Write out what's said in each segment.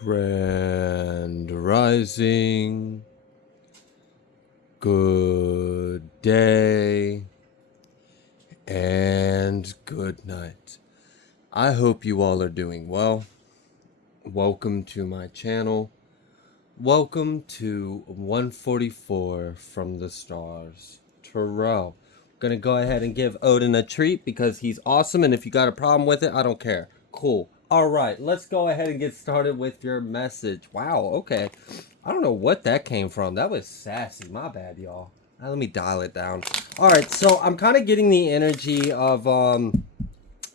Grand Rising, good day, and good night. I hope you all are doing well. Welcome to my channel. Welcome to 144 from the stars. Terrell. Gonna go ahead and give Odin a treat because he's awesome, and if you got a problem with it, I don't care. Cool. Alright, let's go ahead and get started with your message. Wow, okay. I don't know what that came from. That was sassy. My bad, y'all. Let me dial it down. Alright, so I'm kind of getting the energy of, and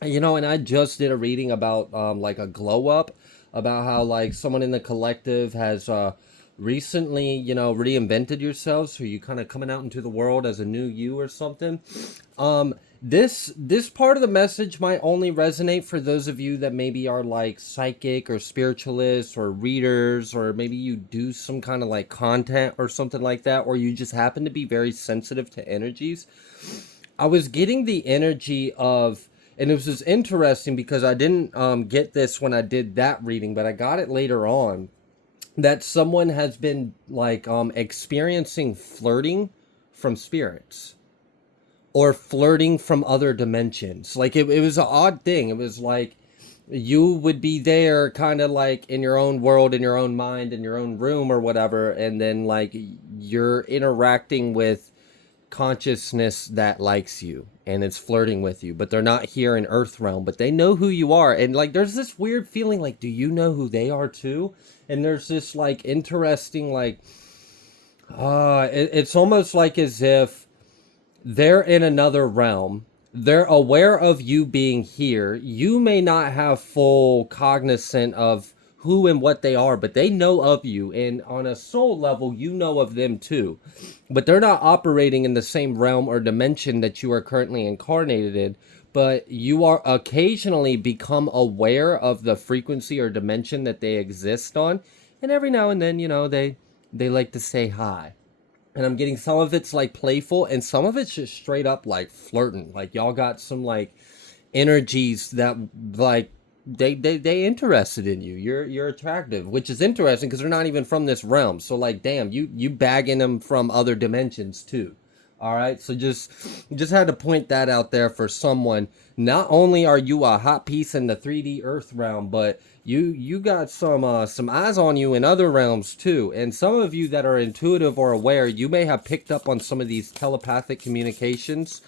I just did a reading about, like a glow up, about how, like, someone in the collective has, recently, reinvented yourself, so you kind of coming out into the world as a new you or something. This part of the message might only resonate for those of you that maybe are like psychic or spiritualists or readers, or maybe you do some kind of like content or something like that, or you just happen to be very sensitive to energies. I was getting the energy of, and it was just interesting because I didn't get this when I did that reading, but I got it later on, that someone has been like experiencing flirting from spirits or flirting from other dimensions. Like it was an odd thing. It was like you would be there kind of like in your own world, in your own mind, in your own room or whatever, and then like you're interacting with consciousness that likes you and it's flirting with you, but they're not here in Earth realm, but they know who you are. And like there's this weird feeling like, do you know who they are too? And there's this like interesting like it's almost like as if they're in another realm. They're aware of you being here. You may not have full cognizant of who and what they are, but they know of you, and on a soul level you know of them too, but they're not operating in the same realm or dimension that you are currently incarnated in, but you are occasionally become aware of the frequency or dimension that they exist on, and every now and then they like to say hi. And I'm getting some of it's like playful, and some of it's just straight up like flirting. Like y'all got some like energies that like they interested in you. You're attractive, which is interesting because they're not even from this realm. So like, damn, you bagging them from other dimensions too. All right, so just had to point that out there for someone. Not only are you a hot piece in the 3D Earth realm, but you got some eyes on you in other realms too. And some of you that are intuitive or aware, you may have picked up on some of these telepathic communications.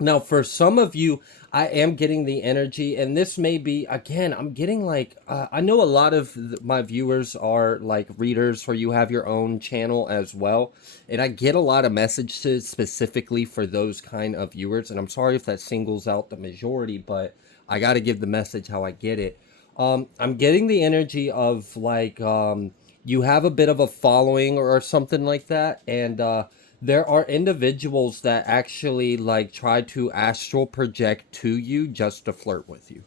Now, for some of you, I am getting the energy, and this may be, again, I'm getting like, I know a lot of my viewers are like readers, or you have your own channel as well, and I get a lot of messages specifically for those kind of viewers, and I'm sorry if that singles out the majority, but I got to give the message how I get it. I'm getting the energy of like, you have a bit of a following or something like that, and there are individuals that actually like try to astral project to you just to flirt with you.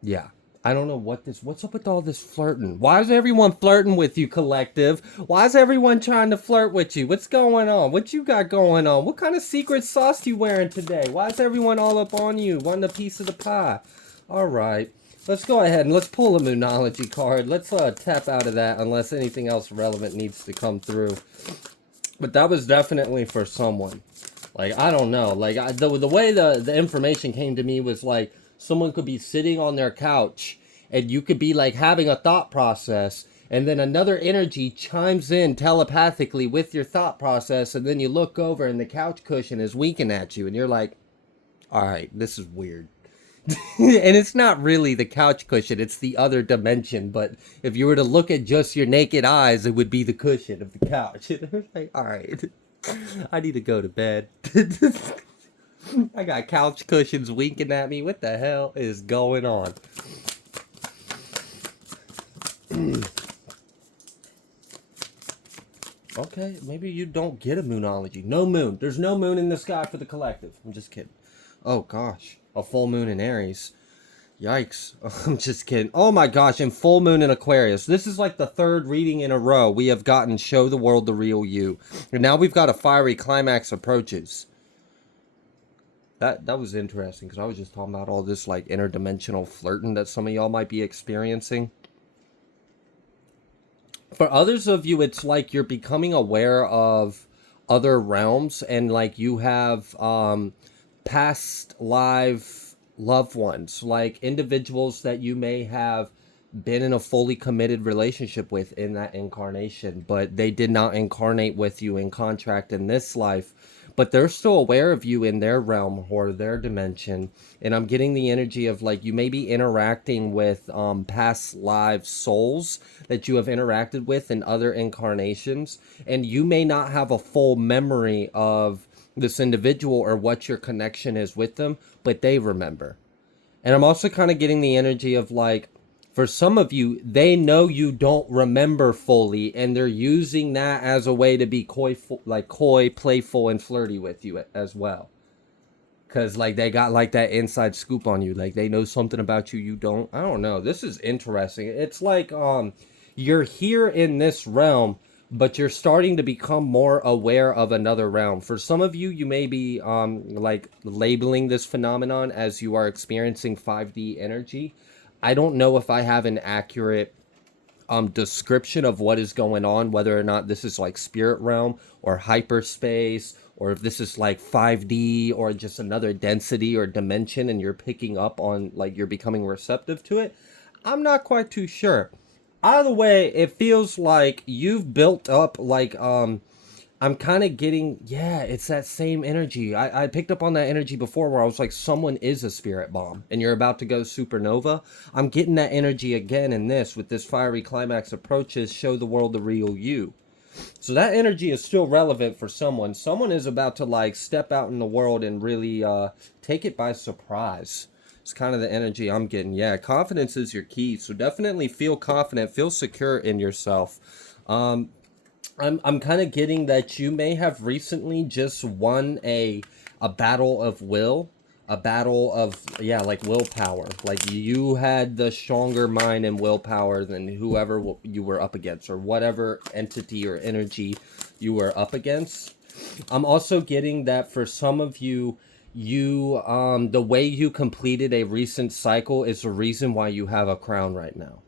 Yeah. I don't know what's up with all this flirting. Why is everyone flirting with you, collective? Why is everyone trying to flirt with you? What's going on? What you got going on? What kind of secret sauce you wearing today? Why is everyone all up on you, wanting a piece of the pie? All right. Let's go ahead and let's pull a Moonology card. Let's tap out of that unless anything else relevant needs to come through. But that was definitely for someone. Like, I don't know. Like, the way the information came to me was like, someone could be sitting on their couch, and you could be like having a thought process, and then another energy chimes in telepathically with your thought process, and then you look over and the couch cushion is winking at you, and you're like, all right, this is weird. And it's not really the couch cushion, it's the other dimension, but if you were to look at just your naked eyes, it would be the cushion of the couch. Like, all right, I need to go to bed. I got couch cushions winking at me. What the hell is going on? Okay, maybe you don't get a Moonology. No moon. There's no moon in the sky for the collective. I'm just kidding. Oh gosh, a full moon in Aries. Yikes. I'm just kidding. Oh my gosh, and full moon in Aquarius. This is like the third reading in a row we have gotten Show the World the Real You. And now we've got a fiery climax approaches. That was interesting because I was just talking about all this like interdimensional flirting that some of y'all might be experiencing. For others of you, it's like you're becoming aware of other realms, and like you have past live loved ones, like individuals that you may have been in a fully committed relationship with in that incarnation, but they did not incarnate with you in contract in this life, but they're still aware of you in their realm or their dimension. And I'm getting the energy of like you may be interacting with past live souls that you have interacted with in other incarnations, and you may not have a full memory of this individual or what your connection is with them, but they remember. And I'm also kind of getting the energy of like, for some of you, they know you don't remember fully, and they're using that as a way to be coy, playful, and flirty with you as well. Cause like they got like that inside scoop on you, like they know something about you you don't. I don't know. This is interesting. It's like you're here in this realm, but you're starting to become more aware of another realm. For some of you, you may be like labeling this phenomenon as you are experiencing 5D energy. I don't know if I have an accurate description of what is going on, whether or not this is like spirit realm or hyperspace, or if this is like 5D or just another density or dimension and you're picking up on like you're becoming receptive to it. I'm not quite too sure. Either way, it feels like you've built up like I'm kind of getting, yeah, it's that same energy. I picked up on that energy before where I was like, someone is a spirit bomb and you're about to go supernova. I'm getting that energy again in this with this fiery climax approaches, show the world the real you. So that energy is still relevant for someone. Someone is about to like step out in the world and really take it by surprise. It's kind of the energy I'm getting. Yeah, confidence is your key. So definitely feel confident, feel secure in yourself. I'm kind of getting that you may have recently just won a battle of will, a battle of, yeah, like willpower. Like you had the stronger mind and willpower than whoever you were up against or whatever entity or energy you were up against. I'm also getting that for some of you, the way you completed a recent cycle is the reason why you have a crown right now.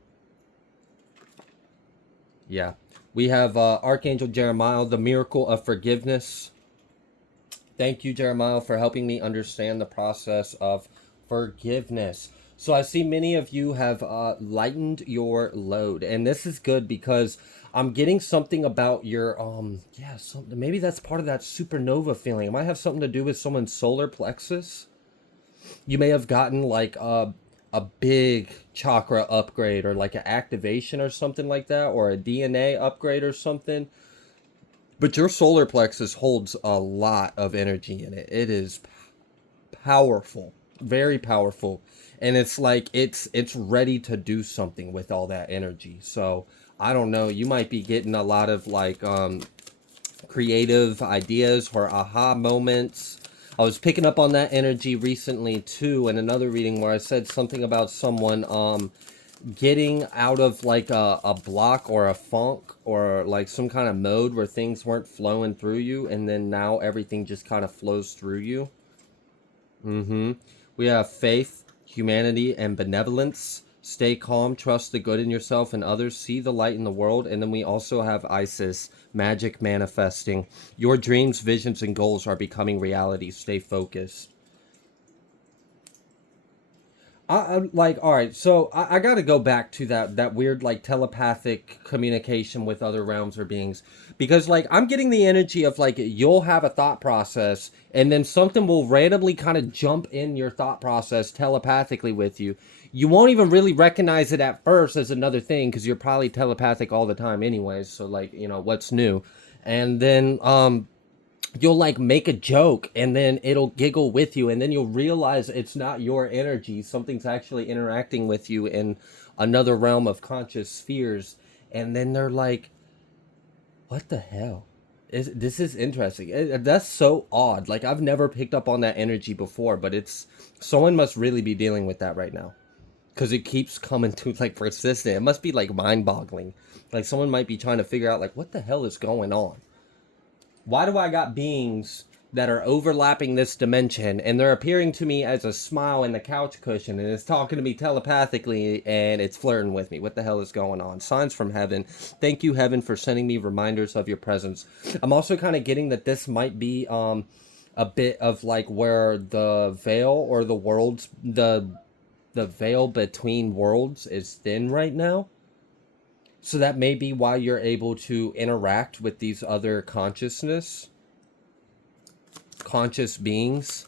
Yeah. We have Archangel Jeremiel, the miracle of forgiveness. Thank you, Jeremiel, for helping me understand the process of forgiveness. So I see many of you have lightened your load, and this is good because I'm getting something about your yeah, something, maybe that's part of that supernova feeling. It might have something to do with someone's solar plexus. You may have gotten like a big chakra upgrade or like an activation or something like that, or a DNA upgrade or something. But your solar plexus holds a lot of energy in it. It is powerful, very powerful, and it's like it's ready to do something with all that energy. So I don't know. You might be getting a lot of like creative ideas or aha moments. I was picking up on that energy recently too in another reading where I said something about someone getting out of like a block or a funk or like some kind of mode where things weren't flowing through you, and then now everything just kind of flows through you. Mm-hmm. We have faith, humanity, and benevolence. Stay calm, trust the good in yourself and others, see the light in the world. And then we also have Isis, magic manifesting. Your dreams, visions, and goals are becoming reality. Stay focused. I'm like, all right, so I got to go back to that weird like telepathic communication with other realms or beings, because like I'm getting the energy of like you'll have a thought process and then something will randomly kind of jump in your thought process telepathically with you. You won't even really recognize it at first as another thing because you're probably telepathic all the time anyways. So like, what's new? And then you'll like make a joke and then it'll giggle with you, and then you'll realize it's not your energy, something's actually interacting with you in another realm of conscious spheres. And then they're like, what the hell this is interesting. That's so odd. Like I've never picked up on that energy before, but it's someone must really be dealing with that right now because it keeps coming to like persistent. It must be like mind boggling. Like someone might be trying to figure out like what the hell is going on. Why do I got beings that are overlapping this dimension, and they're appearing to me as a smile in the couch cushion, and it's talking to me telepathically, and it's flirting with me. What the hell is going on? Signs from heaven. Thank you, heaven, for sending me reminders of your presence. I'm also kind of getting that this might be a bit of like where the veil or the worlds, the veil between worlds is thin right now. So that may be why you're able to interact with these other conscious beings.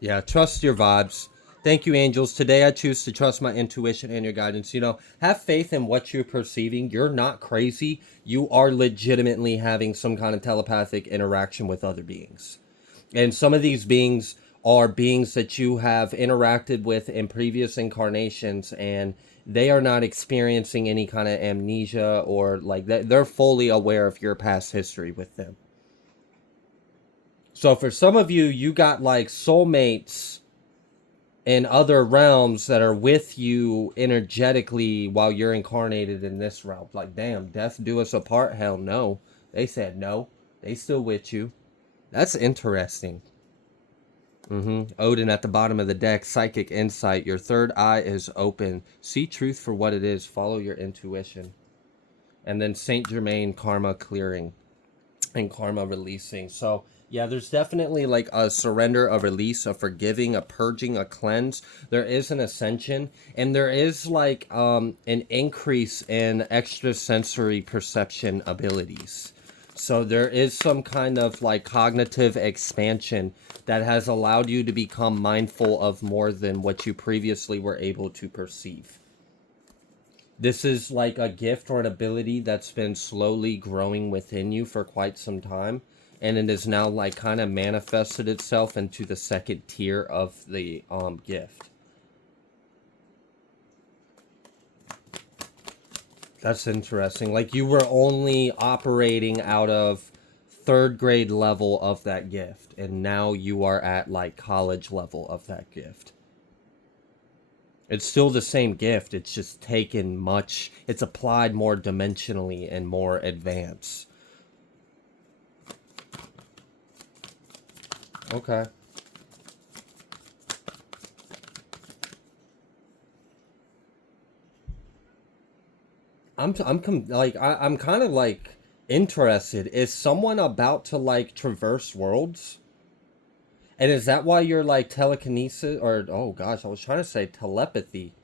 Yeah, trust your vibes. Thank you, angels. Today I choose to trust my intuition and your guidance. You know, have faith in what you're perceiving. You're not crazy. You are legitimately having some kind of telepathic interaction with other beings. And some of these beings are beings that you have interacted with in previous incarnations, and they are not experiencing any kind of amnesia or like that. They're fully aware of your past history with them. So for some of you, you got like soulmates in other realms that are with you energetically while you're incarnated in this realm. Like, damn, death do us apart? Hell no. They said no. They still with you. That's interesting. Odin at the bottom of the deck, psychic insight. Your third eye is open. See truth for what it is. Follow your intuition. And then Saint Germain, karma clearing and karma releasing. So yeah, there's definitely like a surrender, a release, a forgiving, a purging, a cleanse. There is an ascension, and there is like an increase in extrasensory perception abilities. So there is some kind of like cognitive expansion that has allowed you to become mindful of more than what you previously were able to perceive. This is like a gift or an ability that's been slowly growing within you for quite some time, and it is now like kind of manifested itself into the second tier of the gift. That's interesting. Like you were only operating out of third grade level of that gift, and now you are at like college level of that gift. It's still the same gift. It's just taken much, it's applied more dimensionally and more advanced. Okay. I'm kind of like interested. Is someone about to like traverse worlds? And is that why you're like telekinesis or oh gosh, I was trying to say telepathy.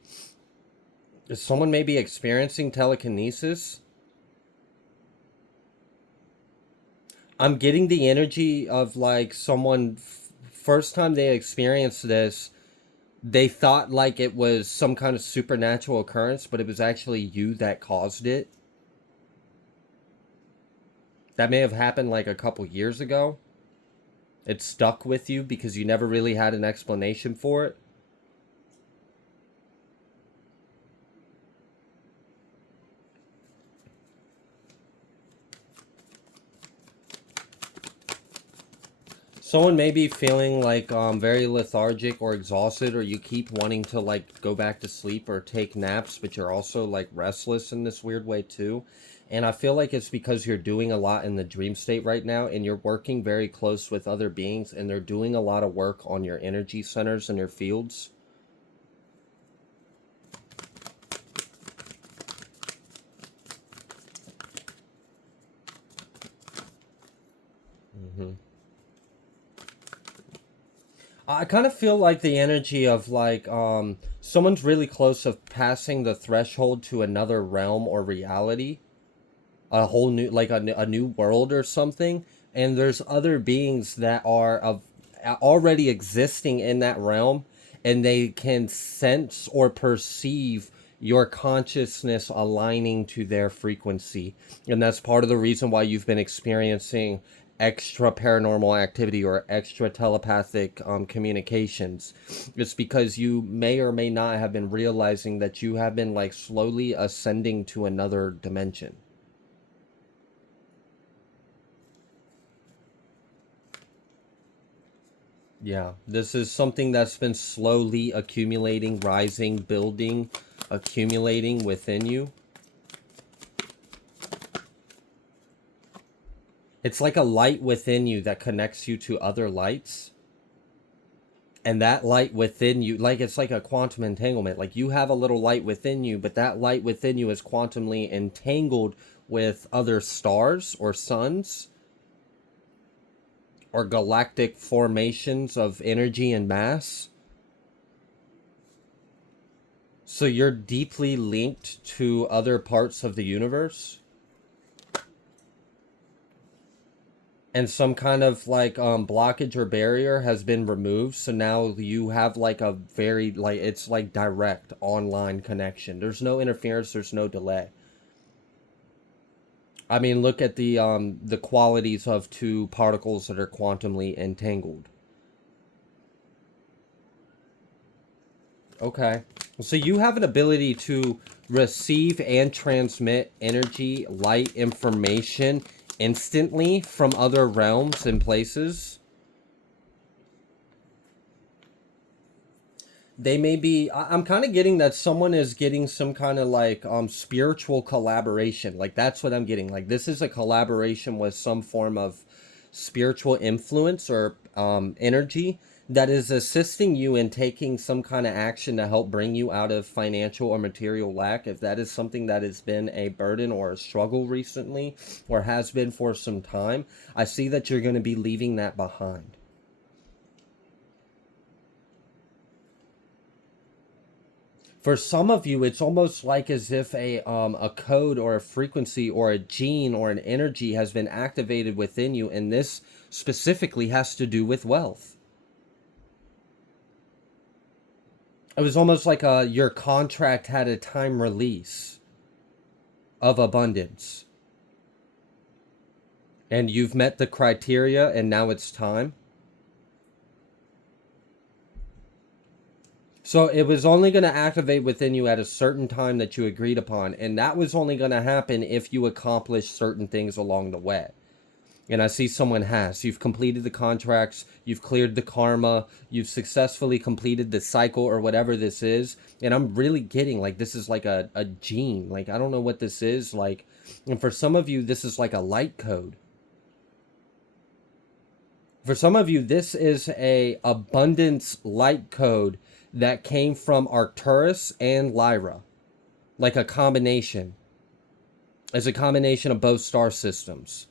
Is someone maybe experiencing telekinesis? I'm getting the energy of like someone first time they experienced this, they thought like it was some kind of supernatural occurrence, but it was actually you that caused it. That may have happened like a couple years ago. It stuck with you because you never really had an explanation for it. Someone may be feeling like very lethargic or exhausted, or you keep wanting to like go back to sleep or take naps, but you're also like restless in this weird way too. And I feel like it's because you're doing a lot in the dream state right now, and you're working very close with other beings, and they're doing a lot of work on your energy centers and your fields. I kind of feel like the energy of like someone's really close of passing the threshold to another realm or reality, a whole new like a new world or something, and there's other beings that are of already existing in that realm, and they can sense or perceive your consciousness aligning to their frequency, and that's part of the reason why you've been experiencing extra paranormal activity or extra telepathic communications. It's because you may or may not have been realizing that you have been like slowly ascending to another dimension. Yeah, this is something that's been slowly accumulating, rising, building, accumulating within you. It's like a light within you that connects you to other lights. And that light within you, like it's like a quantum entanglement. Like you have a little light within you, but that light within you is quantumly entangled with other stars or suns or galactic formations of energy and mass. So you're deeply linked to other parts of the universe. And some kind of like blockage or barrier has been removed. So now you have like a very, like, it's like direct online connection. There's no interference, there's no delay. I mean, look at the qualities of two particles that are quantumly entangled. Okay. So you have an ability to receive and transmit energy, light, information instantly from other realms and places. They may be, I'm kind of getting that someone is getting some kind of like spiritual collaboration. Like that's what I'm getting. Like this is a collaboration with some form of spiritual influence or energy that is assisting you in taking some kind of action to help bring you out of financial or material lack. If that is something that has been a burden or a struggle recently or has been for some time, I see that you're going to be leaving that behind. For some of you, it's almost like as if a code or a frequency or a gene or an energy has been activated within you, and this specifically has to do with wealth. It was almost like your contract had a time release of abundance. And you've met the criteria, and now it's time. So it was only going to activate within you at a certain time that you agreed upon. And that was only going to happen if you accomplished certain things along the way. And I see someone has. You've completed the contracts. You've cleared the karma. You've successfully completed the cycle or whatever this is. And I'm really getting like this is like a gene. Like I don't know what this is. Like, and for some of you, this is like a light code. For some of you, this is a abundance light code that came from Arcturus and Lyra, like a combination. It's a combination of both star systems.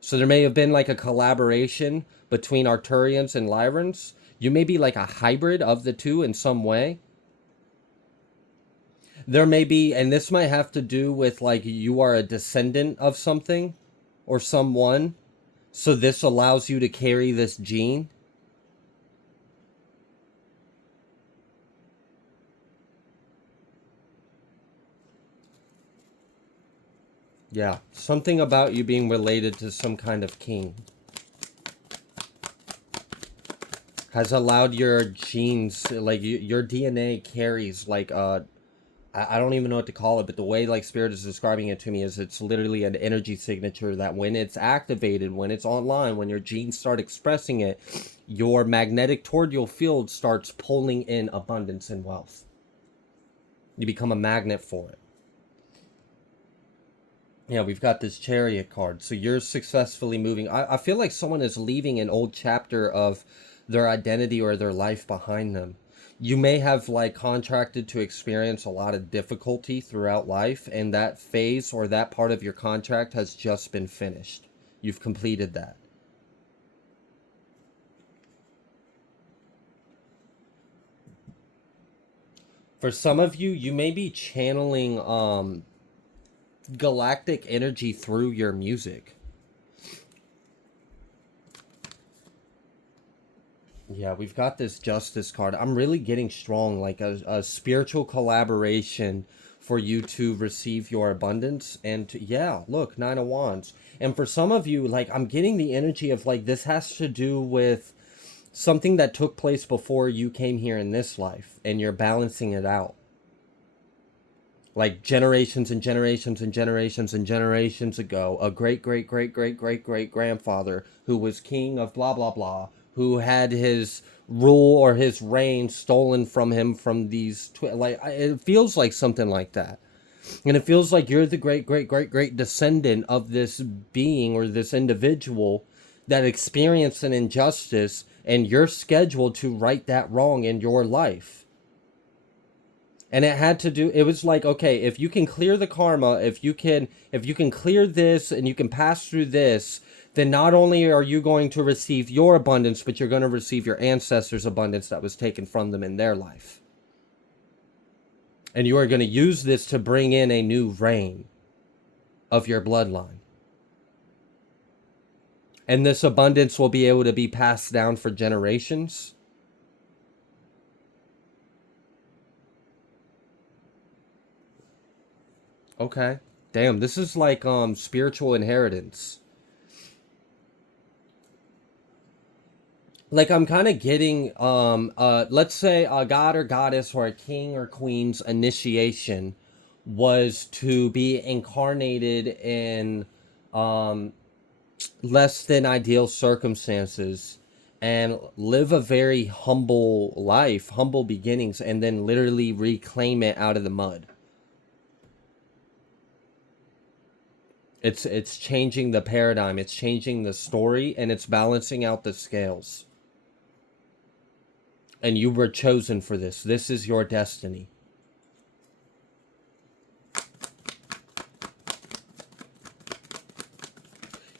So there may have been like a collaboration between Arcturians and Lyrans. You may be like a hybrid of the two in some way. There may be, and this might have to do with like you are a descendant of something or someone. So this allows you to carry this gene. Yeah, something about you being related to some kind of king has allowed your genes, like your DNA carries like I don't even know what to call it, but the way like Spirit is describing it to me is it's literally an energy signature that when it's activated, when it's online, when your genes start expressing it, your magnetic torsional field starts pulling in abundance and wealth. You become a magnet for it. Yeah, we've got this Chariot card. So you're successfully moving. I feel like someone is leaving an old chapter of their identity or their life behind them. You may have like contracted to experience a lot of difficulty throughout life, and that phase or that part of your contract has just been finished. You've completed that. For some of you, you may be channeling galactic energy through your music. Yeah, we've got this Justice card. I'm really getting strong, like a spiritual collaboration for you to receive your abundance. And to, yeah, look, Nine of Wands. And for some of you, like, I'm getting the energy of, like, this has to do with something that took place before you came here in this life, and you're balancing it out. Like generations and generations and generations and generations ago, a great great great great great great grandfather who was king of blah blah blah, who had his rule or his reign stolen from him from these like it feels like something like that. And it feels like you're the great, great, great, great descendant of this being or this individual that experienced an injustice, and you're scheduled to right that wrong in your life. And it had to do, it was like, okay, if you can clear the karma, if you can clear this and you can pass through this, then not only are you going to receive your abundance, but you're going to receive your ancestors' abundance that was taken from them in their life. And you are going to use this to bring in a new reign of your bloodline. And this abundance will be able to be passed down for generations. Okay. Damn, this is like spiritual inheritance. Like I'm kind of getting let's say a god or goddess or a king or queen's initiation was to be incarnated in um less than ideal circumstances and live a very humble life, humble beginnings, and then literally reclaim it out of the mud. It's changing the paradigm, it's changing the story, and it's balancing out the scales. And you were chosen for this. This is your destiny.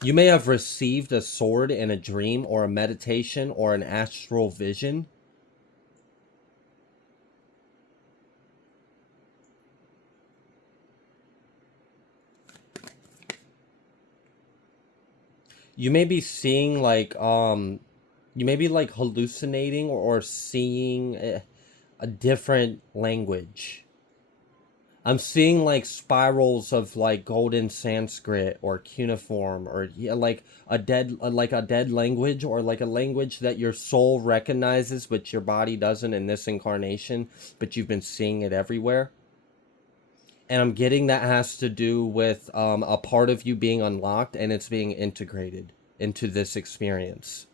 You may have received a sword in a dream or a meditation or an astral vision. You may be seeing like you may be like hallucinating or seeing a different language. I'm seeing like spirals of like golden Sanskrit or cuneiform or yeah, like a dead language, or like a language that your soul recognizes but your body doesn't in this incarnation, but you've been seeing it everywhere. And I'm getting that has to do with a part of you being unlocked and it's being integrated into this experience.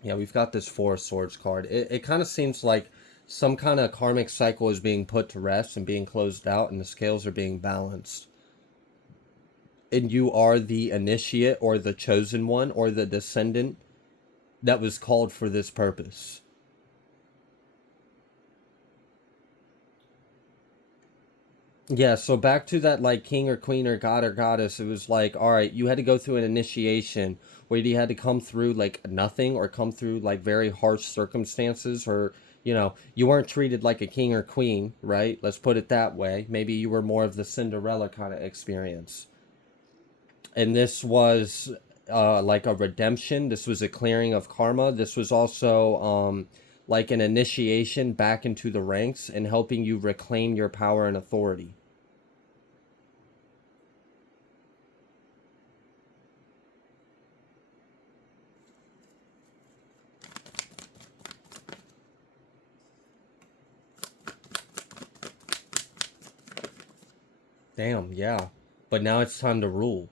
Yeah, we've got this Four of Swords card. It kind of seems like some kind of karmic cycle is being put to rest and being closed out, and the scales are being balanced. And you are the initiate or the chosen one or the descendant that was called for this purpose. Yeah, so back to that like king or queen or god or goddess, it was like, all right, you had to go through an initiation where you had to come through like nothing or come through like very harsh circumstances, or you weren't treated like a king or queen, right? Let's put it that way. Maybe you were more of the Cinderella kind of experience. And this was like a redemption. This was a clearing of karma. This was also like an initiation back into the ranks and helping you reclaim your power and authority. Damn, yeah. But now it's time to rule.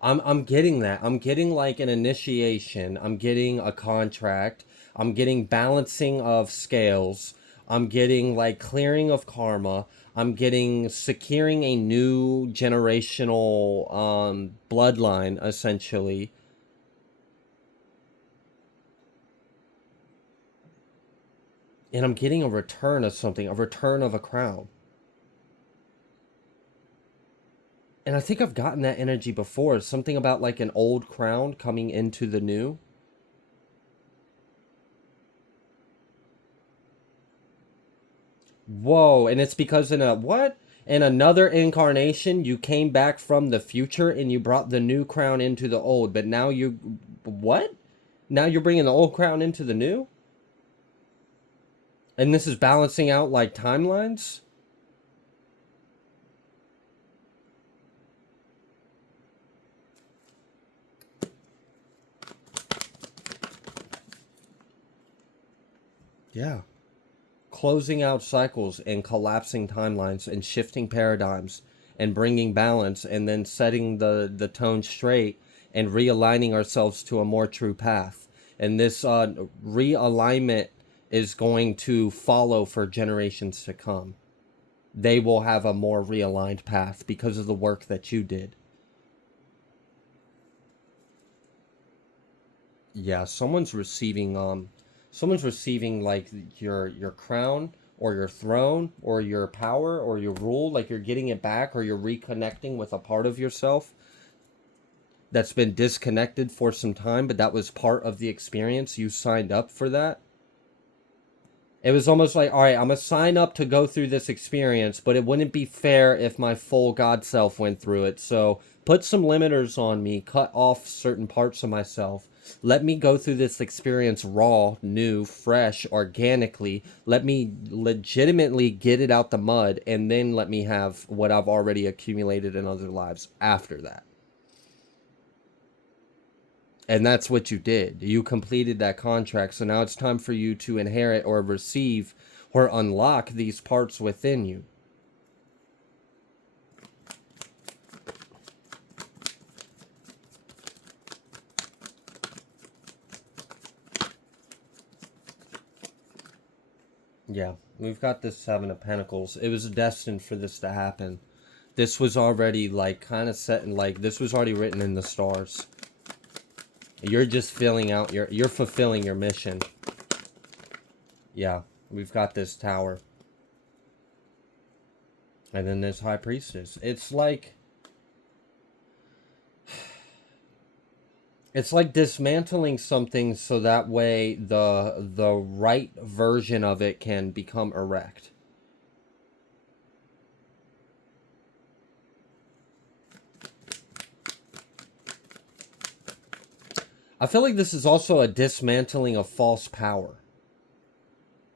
I'm getting that. I'm getting like an initiation. I'm getting a contract. I'm getting balancing of scales. I'm getting like clearing of karma. I'm getting securing a new generational bloodline essentially. And I'm getting a return of something, a return of a crown. And I think I've gotten that energy before. Something about like an old crown coming into the new. Whoa, and it's because in a what? In another incarnation, you came back from the future and you brought the new crown into the old. But now you, what? Now you're bringing the old crown into the new? And this is balancing out like timelines? Yeah. Closing out cycles and collapsing timelines and shifting paradigms and bringing balance and then setting the tone straight and realigning ourselves to a more true path. And this realignment is going to follow for generations to come. They will have a more realigned path because of the work that you did. Yeah, someone's receiving like your crown or your throne or your power or your rule, like you're getting it back or you're reconnecting with a part of yourself that's been disconnected for some time, but that was part of the experience. You signed up for that. It was almost like, all right, I'm gonna sign up to go through this experience, but it wouldn't be fair if my full God self went through it. So put some limiters on me, cut off certain parts of myself. Let me go through this experience raw, new, fresh, organically. Let me legitimately get it out the mud, and then let me have what I've already accumulated in other lives after that. And that's what you did. You completed that contract. So now it's time for you to inherit or receive or unlock these parts within you. Yeah, we've got this Seven of Pentacles. It was destined for this to happen. This was already like kind of set in, like this was already written in the stars. You're just filling out you're fulfilling your mission. Yeah, we've got this Tower. And then this High Priestess. It's like dismantling something so that way the right version of it can become erect. I feel like this is also a dismantling of false power.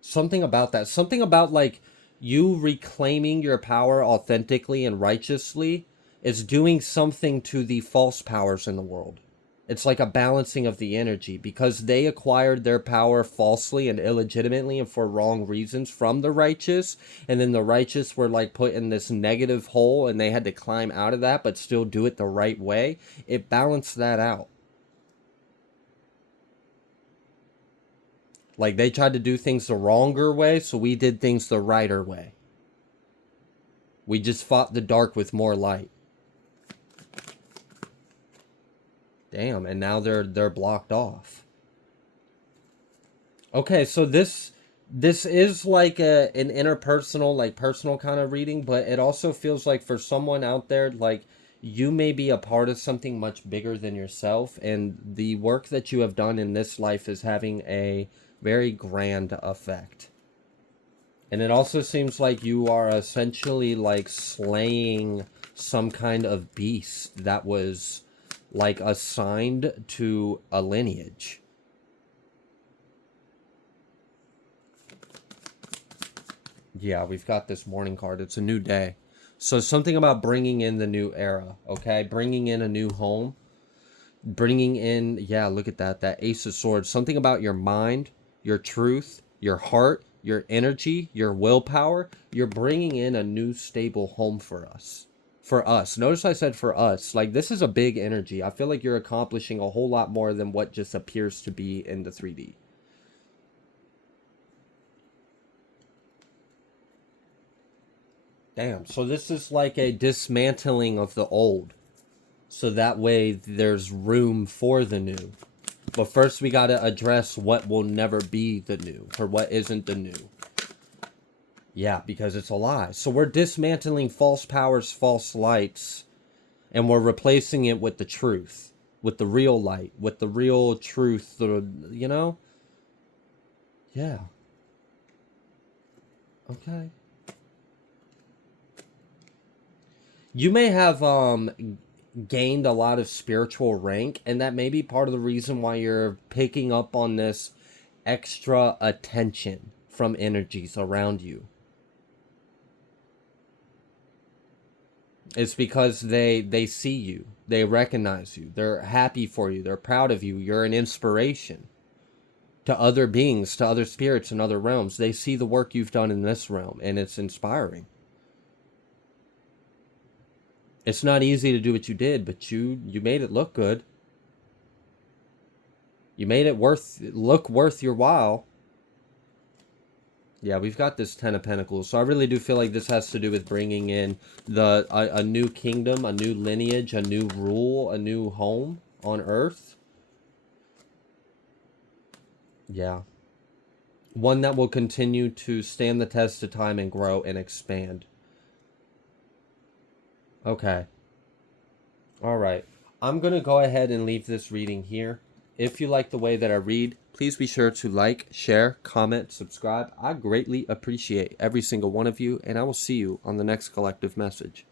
Something about that. Something about like you reclaiming your power authentically and righteously is doing something to the false powers in the world. It's like a balancing of the energy because they acquired their power falsely and illegitimately and for wrong reasons from the righteous. And then the righteous were like put in this negative hole and they had to climb out of that but still do it the right way. It balanced that out. Like they tried to do things the wronger way, so we did things the righter way. We just fought the dark with more light. Damn, and now they're blocked off. Okay, so this is like an interpersonal, like personal kind of reading, but it also feels like for someone out there, like you may be a part of something much bigger than yourself, and the work that you have done in this life is having a very grand effect. And it also seems like you are essentially like slaying some kind of beast that was like assigned to a lineage. Yeah, we've got this morning card. It's a new day. So something about bringing in the new era, okay? Bringing in a new home. Bringing in, yeah, look at that. That Ace of Swords. Something about your mind, your truth, your heart, your energy, your willpower. You're bringing in a new stable home for us. For us. Notice I said for us. Like, this is a big energy. I feel like you're accomplishing a whole lot more than what just appears to be in the 3D. Damn. So this is like a dismantling of the old. So that way there's room for the new. But first we got to address what will never be the new, or what isn't the new. Yeah, because it's a lie. So we're dismantling false powers, false lights, and we're replacing it with the truth, with the real light, with the real truth, you know? Yeah. Okay. You may have gained a lot of spiritual rank, and that may be part of the reason why you're picking up on this extra attention from energies around you. It's because they see you, they recognize you, they're happy for you, they're proud of you, you're an inspiration to other beings, to other spirits in other realms. They see the work you've done in this realm, and it's inspiring. It's not easy to do what you did, but you made it look good. You made it look worth your while. Yeah, we've got this Ten of Pentacles. So I really do feel like this has to do with bringing in a new kingdom, a new lineage, a new rule, a new home on Earth. Yeah. One that will continue to stand the test of time and grow and expand. Okay. All right. I'm going to go ahead and leave this reading here. If you like the way that I read, please be sure to like, share, comment, subscribe. I greatly appreciate every single one of you, and I will see you on the next collective message.